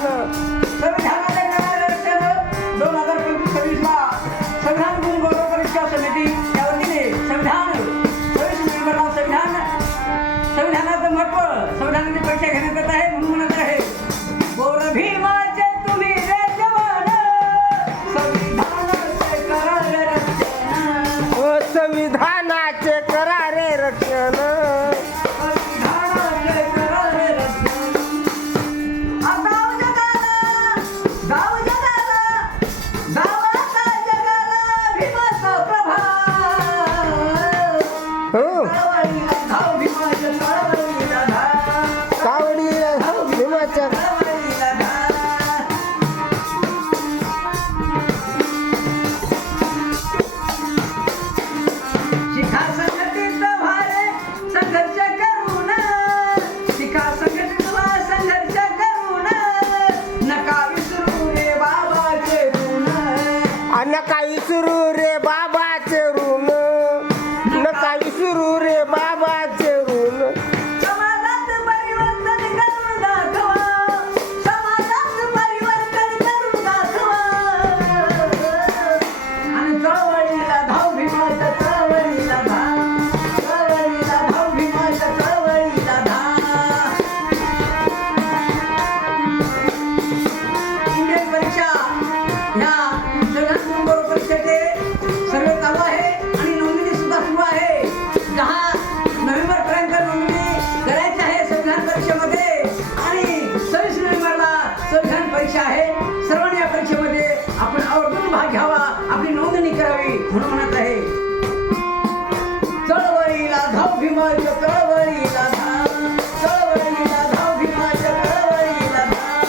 संविधानाच्या कराराच्या 2025-26 ला संविधान गौरव परीक्षा समिती या वतीने संविधानाचं महत्व संविधानाची परीक्षा घेण्यात येत आहे म्हणून म्हणत आहे गोर भीमाचे तुम्ही रे जवान संविधानाचे करारे रक्षण संविधानाचे करारे रक्षण संविधानाचे करारे रक्षण गाव जगाला गावाचा जगाला भीमाचा प्रभाव हो चळवळीला धाव भीमाच्या चळवळीला धाव कावडीला भीमाच्या चळवळीला धाव शिखा संघटित व्हारे संघर्ष करून शिखा संघटित व्हा संघर्ष करून नका विसरू रे बाबाचे ऋण नका विसरू रे बाबाचे ऋण नका विसरू रे बाबाचे ऋण समाजात परिवर्तन करून दाखवा समाजात परिवर्तन करून दाखवा आणि चळवळीला धाव भीमाच्या चळवळीला धाव चळवळीला धाव भीमाच्या चळवळीला धाव इंडियन परीक्षा ह्या संविधान गौरव परीक्षेचे सर्वे चालू आहे आणि नोंदणी सुद्धा सुरू आहे 10 नोव्हेंबरपर्यंत नोंदणी करायची आहे संविधान परीक्षेमध्ये आणि 26 नोव्हेंबरला संविधान परीक्षा आहे सर्वांनी या परीक्षेमध्ये आपण आवर्जून भाग घ्यावा आपली नोंदणी करावी म्हणून म्हणत आहे चळवळीला धाव भीमाच्या चळवळीला धाव चळवळीला धाव भीमाच्या चळवळीला धाव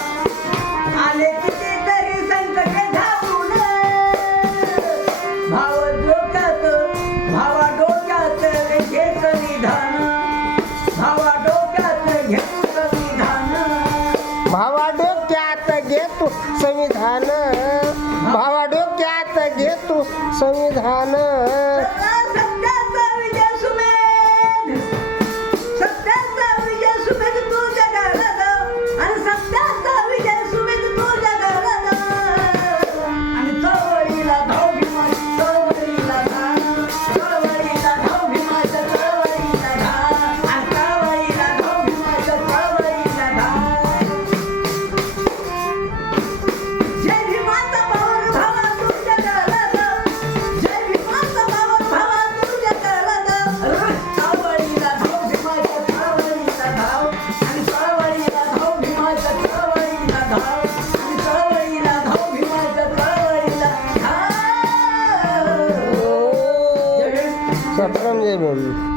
आले कितीतरी संकटे धावून भावा डोक्यात घेत निधान भावा डोक्यात घेत संविधान भावा डोक्यात घेतो संविधान भावा डोक्यात घेतो संविधान सत्याचा विजय सुमेध सत्याचा विजय सुमेध तू जगाला दाव आणि सत्याचा विजय सुमेध तू जगाला दाव आणि चळवळीला धाव भीमाच्या चळवळीला धाव चळवळीला धाव भीमाच्या चळवळीला धाव आणि चळवळीला धाव भीमाच्या चळवळीला धाव जय भीमाचा पावन भावा तू जगाला दाव जय भीमाचा पावन भावा तू जगाला दाव चळवळीला धाव भीमाच्या चळवळीला धाव आणि चळवळीला धाव भीमाच्या चळवळीला धाव आणि चळवळीला धाव भीमाच्या चळवळीला धाव जय भीम. सतरंग जय भीम.